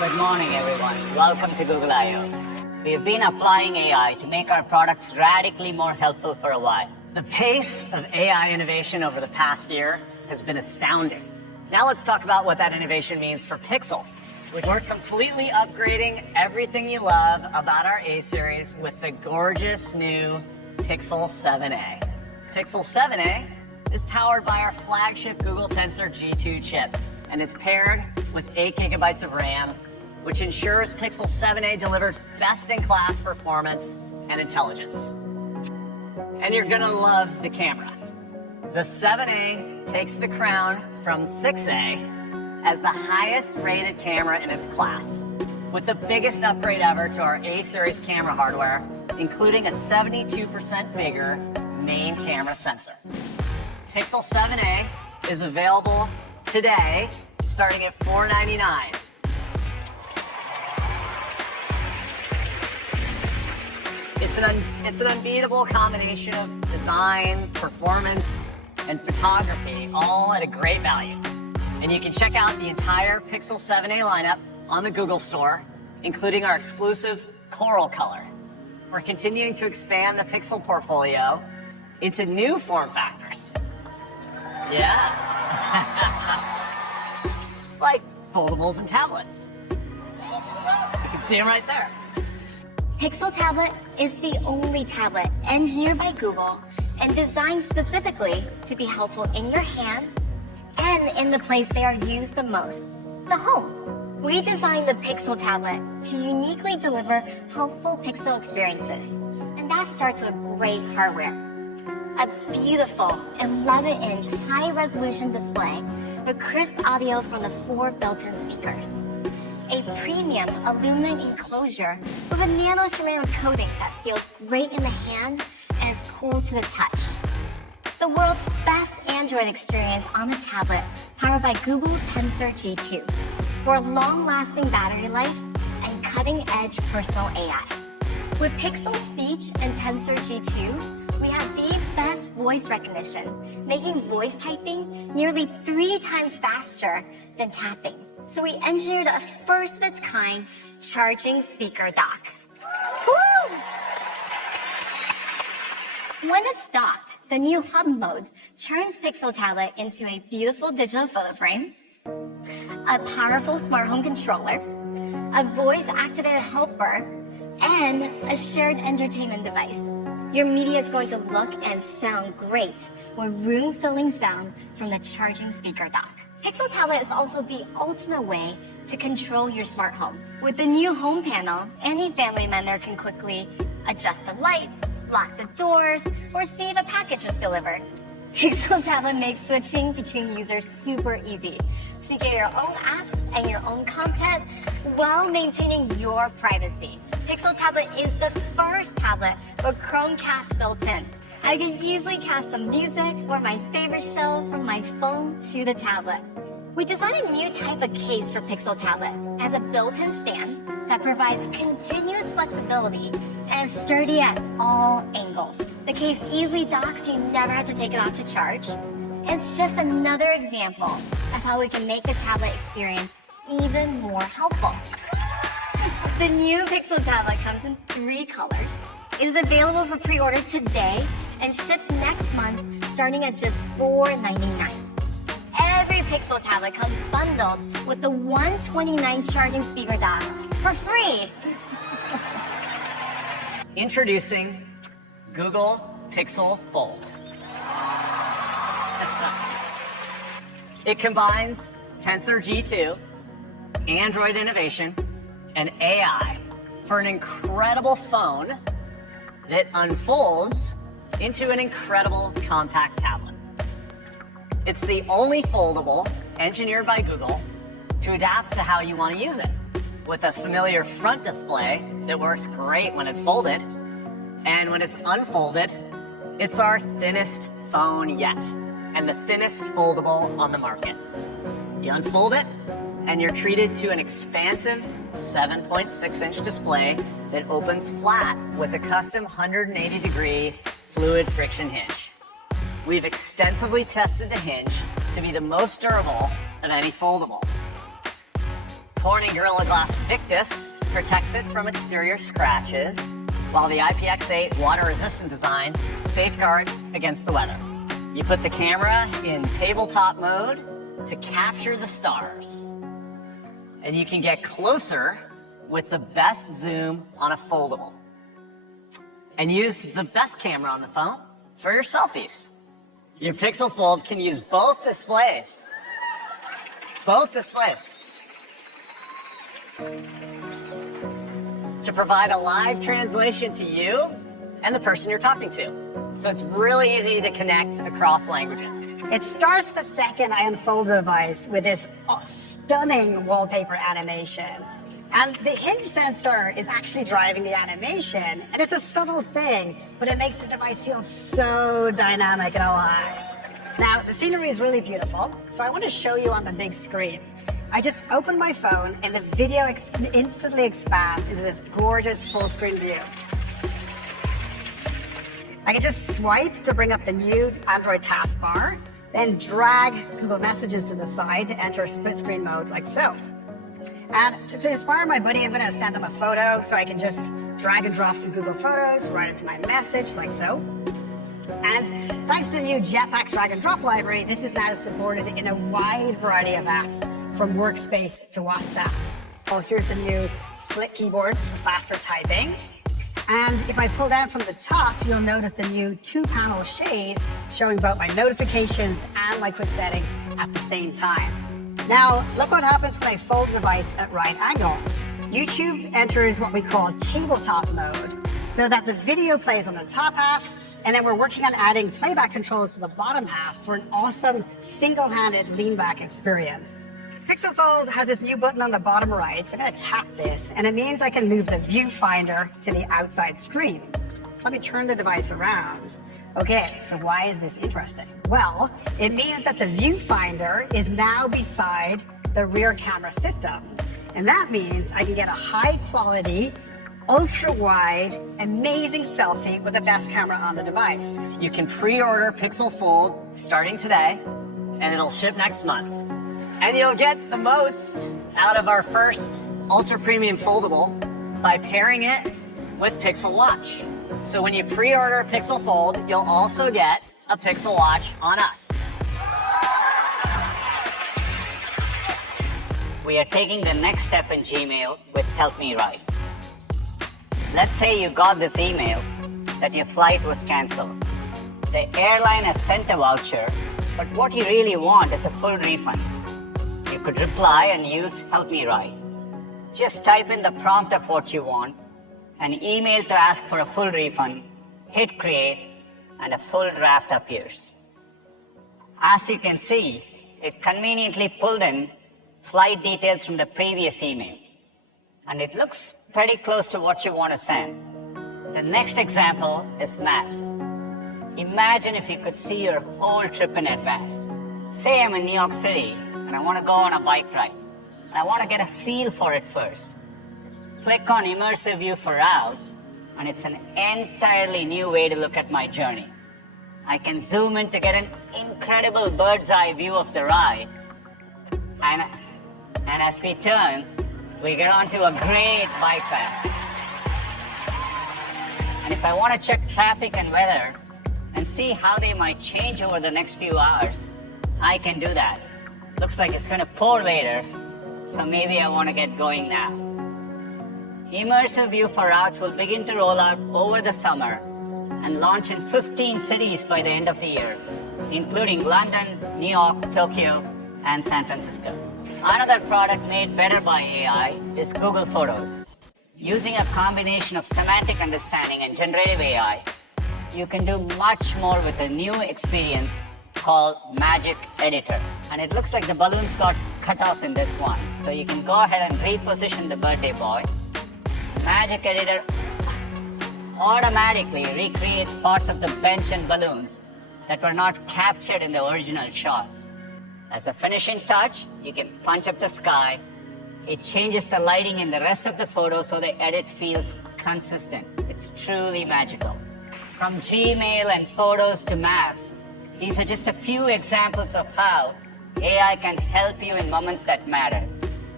Good morning, everyone. Welcome to Google I/O. We have been applying AI to make our products radically more helpful for a while. The pace of AI innovation over the past year has been astounding. Now let's talk about what that innovation means for Pixel, which we're completely upgrading everything you love about our A series with the gorgeous new Pixel 7a. Pixel 7a is powered by our flagship Google Tensor G2 chip, and it's paired with 8 gigabytes of RAM, which ensures Pixel 7a delivers best-in-class performance and intelligence. And you're gonna love the camera. The 7a takes the crown from 6a as the highest rated camera in its class, with the biggest upgrade ever to our A-series camera hardware, including a 72% bigger main camera sensor. Pixel 7a is available today, starting at $499. It's an unbeatable combination of design, performance, and photography, all at a great value. And you can check out the entire Pixel 7a lineup on the Google Store, including our exclusive coral color. We're continuing to expand the Pixel portfolio into new form factors. Yeah. Like foldables and tablets. You can see them right there. Pixel Tablet is the only tablet engineered by Google and designed specifically to be helpful in your hand and in the place they are used the most, the home. We designed the Pixel Tablet to uniquely deliver helpful Pixel experiences, and that starts with great hardware. A beautiful 11-inch high-resolution display with crisp audio from the 4 built-in speakers. A premium aluminum enclosure with a nano-ceramic coating that feels great in the hand and is cool to the touch. The world's best Android experience on a tablet powered by Google Tensor G2 for long-lasting battery life and cutting-edge personal AI. With Pixel Speech and Tensor G2, we have the best voice recognition, making voice typing nearly 3 times faster than tapping. So we engineered a first-of-its-kind charging speaker dock. Woo! When it's docked, the new hub mode turns Pixel Tablet into a beautiful digital photo frame, a powerful smart home controller, a voice-activated helper, and a shared entertainment device. Your media is going to look and sound great with room-filling sound from the charging speaker dock. Pixel Tablet is also the ultimate way to control your smart home. With the new home panel, any family member can quickly adjust the lights, lock the doors, or see if a package is delivered. Pixel Tablet makes switching between users super easy, so you get your own apps and your own content while maintaining your privacy. Pixel Tablet is the first tablet with Chromecast built in. I can easily cast some music or my favorite show from my phone to the tablet. We designed a new type of case for Pixel Tablet as a built-in stand that provides continuous flexibility and is sturdy at all angles. The case easily docks, you never have to take it off to charge. It's just another example of how we can make the tablet experience even more helpful. The new Pixel Tablet comes in 3 colors. It is available for pre-order today and ships next month starting at just $499. Every Pixel Tablet comes bundled with the 129 charging speaker dock for free. Introducing Google Pixel Fold. It combines Tensor G2, Android innovation, and AI for an incredible phone that unfolds into an incredible compact tablet. It's the only foldable engineered by Google to adapt to how you want to use it, with a familiar front display that works great when it's folded, and when it's unfolded, it's our thinnest phone yet, and the thinnest foldable on the market. You unfold it, and you're treated to an expansive 7.6-inch display that opens flat with a custom 180-degree fluid friction hinge. We've extensively tested the hinge to be the most durable of any foldable. Corning Gorilla Glass Victus protects it from exterior scratches, while the IPX8 water-resistant design safeguards against the weather. You put the camera in tabletop mode to capture the stars. And you can get closer with the best zoom on a foldable. And use the best camera on the phone for your selfies. Your Pixel Fold can use both displays. Both displays. To provide a live translation to you and the person you're talking to. So it's really easy to connect across languages. It starts the second I unfold the device with this stunning wallpaper animation. And the hinge sensor is actually driving the animation, and it's a subtle thing, but it makes the device feel so dynamic and alive. Now, the scenery is really beautiful, so I want to show you on the big screen. I just open my phone, and the video instantly expands into this gorgeous full-screen view. I can just swipe to bring up the new Android taskbar, then drag Google Messages to the side to enter split-screen mode like so. And to inspire my buddy, I'm going to send them a photo, so I can just drag and drop from Google Photos right into my message, like so. And thanks to the new Jetpack drag and drop library, this is now supported in a wide variety of apps, from Workspace to WhatsApp. Well, here's the new split keyboard for faster typing. And if I pull down from the top, you'll notice the new 2-panel shade showing both my notifications and my quick settings at the same time. Now, look what happens when I fold the device at right angles. YouTube enters what we call tabletop mode, so that the video plays on the top half, and then we're working on adding playback controls to the bottom half for an awesome single-handed lean-back experience. Pixel Fold has this new button on the bottom right, so I'm going to tap this, and it means I can move the viewfinder to the outside screen. So let me turn the device around. Okay, so why is this interesting? Well, it means that the viewfinder is now beside the rear camera system. And that means I can get a high quality, ultra wide, amazing selfie with the best camera on the device. You can pre-order Pixel Fold starting today, and it'll ship next month. And you'll get the most out of our first ultra premium foldable by pairing it with Pixel Watch. So when you pre-order Pixel Fold, you'll also get a Pixel Watch on us. We are taking the next step in Gmail with Help Me Write. Let's say you got this email that your flight was canceled. The airline has sent a voucher, but what you really want is a full refund. You could reply and use Help Me Write. Just type in the prompt of what you want, and email to ask for a full refund, hit create, and a full draft appears. As you can see, it conveniently pulled in flight details from the previous email, and it looks pretty close to what you want to send. The next example is maps. Imagine if you could see your whole trip in advance. Say I'm in New York City, and I want to go on a bike ride, and I want to get a feel for it first. Click on Immersive View for routes, and it's an entirely new way to look at my journey. I can zoom in to get an incredible bird's eye view of the ride. And as we turn, we get onto a great bike path. And if I want to check traffic and weather and see how they might change over the next few hours, I can do that. Looks like it's going to pour later, so maybe I want to get going now. Immersive View for routes will begin to roll out over the summer and launch in 15 cities by the end of the year, including London, New York, Tokyo, and San Francisco. Another product made better by AI is Google Photos. Using a combination of semantic understanding and generative AI, you can do much more with a new experience called Magic Editor. And it looks like the balloons got cut off in this one. So you can go ahead and reposition the birthday boy. Magic Editor automatically recreates parts of the bench and balloons that were not captured in the original shot. As a finishing touch, you can punch up the sky. It changes the lighting in the rest of the photo so the edit feels consistent. It's truly magical. From Gmail and Photos to Maps, these are just a few examples of how AI can help you in moments that matter.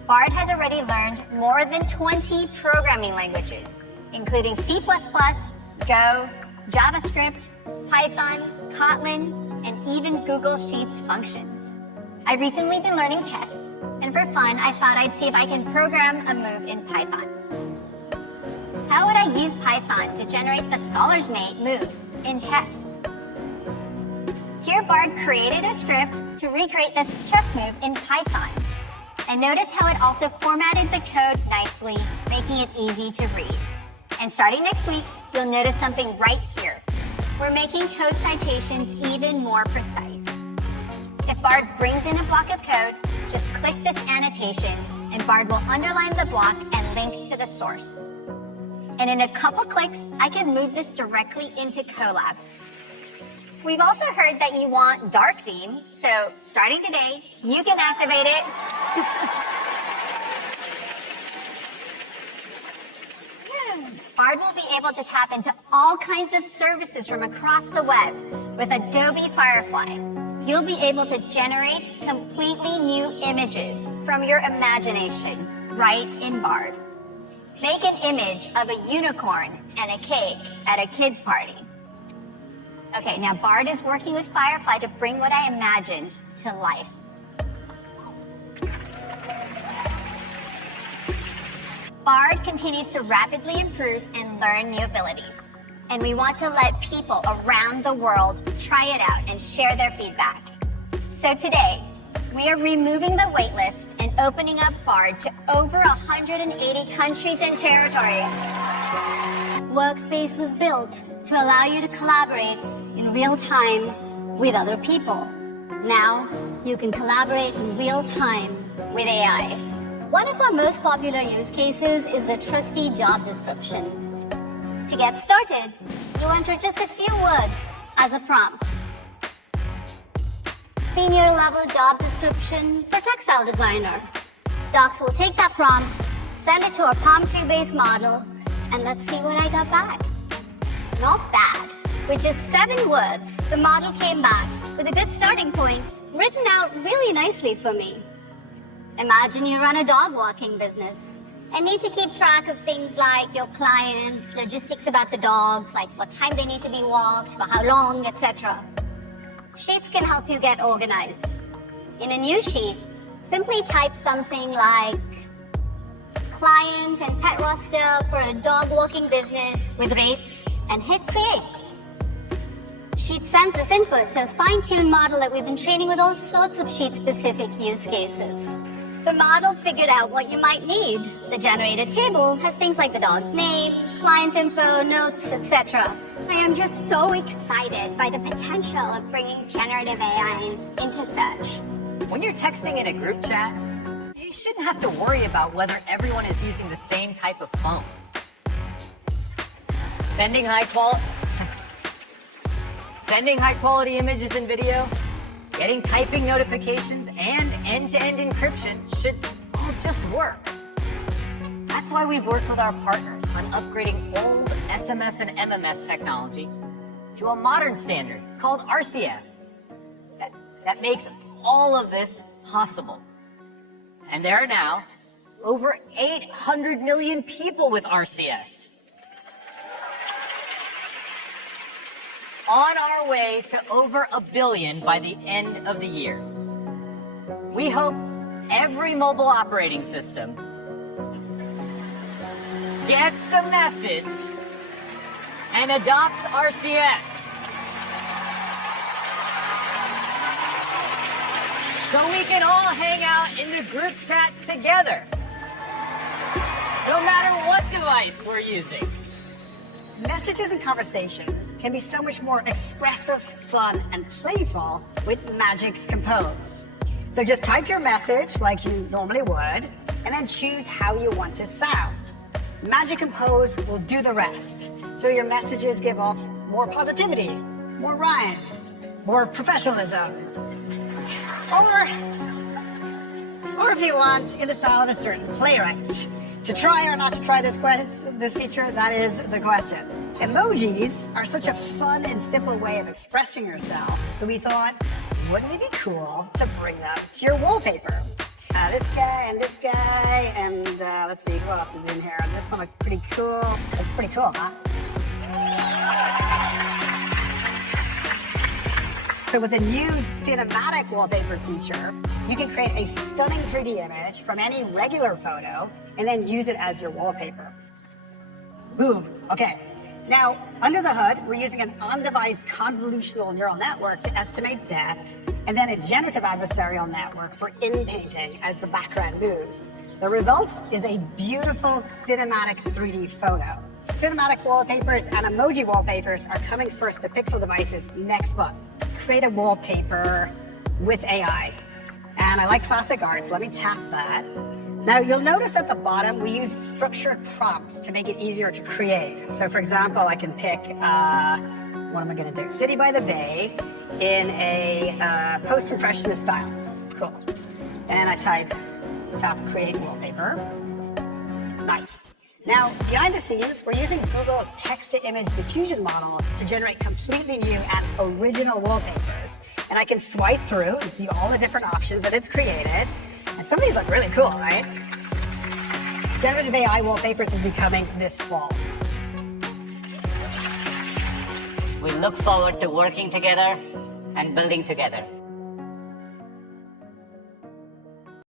Bard has already learned more than 20 programming languages, including C++, Go, JavaScript, Python, Kotlin, and even Google Sheets functions. I've recently been learning chess, and for fun, I thought I'd see if I can program a move in Python. How would I use Python to generate the scholar's mate move in chess? Here, Bard created a script to recreate this chess move in Python. And notice how it also formatted the code nicely, making it easy to read. And starting next week, you'll notice something right here. We're making code citations even more precise. If Bard brings in a block of code, just click this annotation, and Bard will underline the block and link to the source. And in a couple clicks, I can move this directly into Colab. We've also heard that you want dark theme, so starting today, you can activate it. Bard will be able to tap into all kinds of services from across the web with Adobe Firefly. You'll be able to generate completely new images from your imagination right in Bard. Make an image of a unicorn and a cake at a kid's party. Okay, now Bard is working with Firefly to bring what I imagined to life. Bard continues to rapidly improve and learn new abilities. And we want to let people around the world try it out and share their feedback. So today, we are removing the waitlist and opening up Bard to over 180 countries and territories. Workspace was built to allow you to collaborate in real time with other people. Now, you can collaborate in real time with AI. One of our most popular use cases is the trusty job description. To get started, you enter just a few words as a prompt. Senior level job description for textile designer. Docs will take that prompt, send it to our Palm tree-based model, and let's see what I got back. Not bad. With just 7 words, the model came back with a good starting point, written out really nicely for me. Imagine you run a dog walking business and need to keep track of things like your clients, logistics about the dogs, like what time they need to be walked, for how long, etc. Sheets can help you get organized. In a new sheet, simply type something like client and pet roster for a dog walking business with rates and hit create. Sheet sends this input to a fine-tuned model that we've been training with all sorts of sheet-specific use cases. The model figured out what you might need. The generated table has things like the dog's name, client info, notes, etc. I am just so excited by the potential of bringing generative AI into search. When you're texting in a group chat, you shouldn't have to worry about whether everyone is using the same type of phone. Sending high quality images and video, getting typing notifications, and end-to-end encryption should all just work. That's why we've worked with our partners on upgrading old SMS and MMS technology to a modern standard called RCS that makes all of this possible. And there are now over 800 million people with RCS. On our way to over 1 billion by the end of the year. We hope every mobile operating system gets the message and adopts RCS. So we can all hang out in the group chat together, no matter what device we're using. Messages and conversations can be so much more expressive, fun, and playful with Magic Compose. So just type your message like you normally would, and then choose how you want to sound. Magic Compose will do the rest. So your messages give off more positivity, more rhymes, more professionalism. Or if you want, in the style of a certain playwright. To try or not to try this feature, that is the question. Emojis are such a fun and simple way of expressing yourself, so we thought, wouldn't it be cool to bring them to your wallpaper? This guy and this guy, and let's see, who else is in here? This one looks pretty cool. Looks pretty cool, huh? So with the new cinematic wallpaper feature, you can create a stunning 3D image from any regular photo and then use it as your wallpaper. Boom. Okay. Now, under the hood, we're using an on-device convolutional neural network to estimate depth, and then a generative adversarial network for in-painting as the background moves. The result is a beautiful cinematic 3D photo. Cinematic wallpapers and emoji wallpapers are coming first to Pixel devices next month. Create a wallpaper with AI. And I like classic art, so let me tap that. Now, you'll notice at the bottom, we use structured prompts to make it easier to create. So for example, I can pick, what am I gonna do? City by the Bay in a post-impressionist style. Cool. And I tap create wallpaper. Nice. Now, behind the scenes, we're using Google's text-to-image diffusion models to generate completely new and original wallpapers. And I can swipe through and see all the different options that it's created. And some of these look really cool, right? Generative AI wallpapers will be coming this fall. We look forward to working together and building together.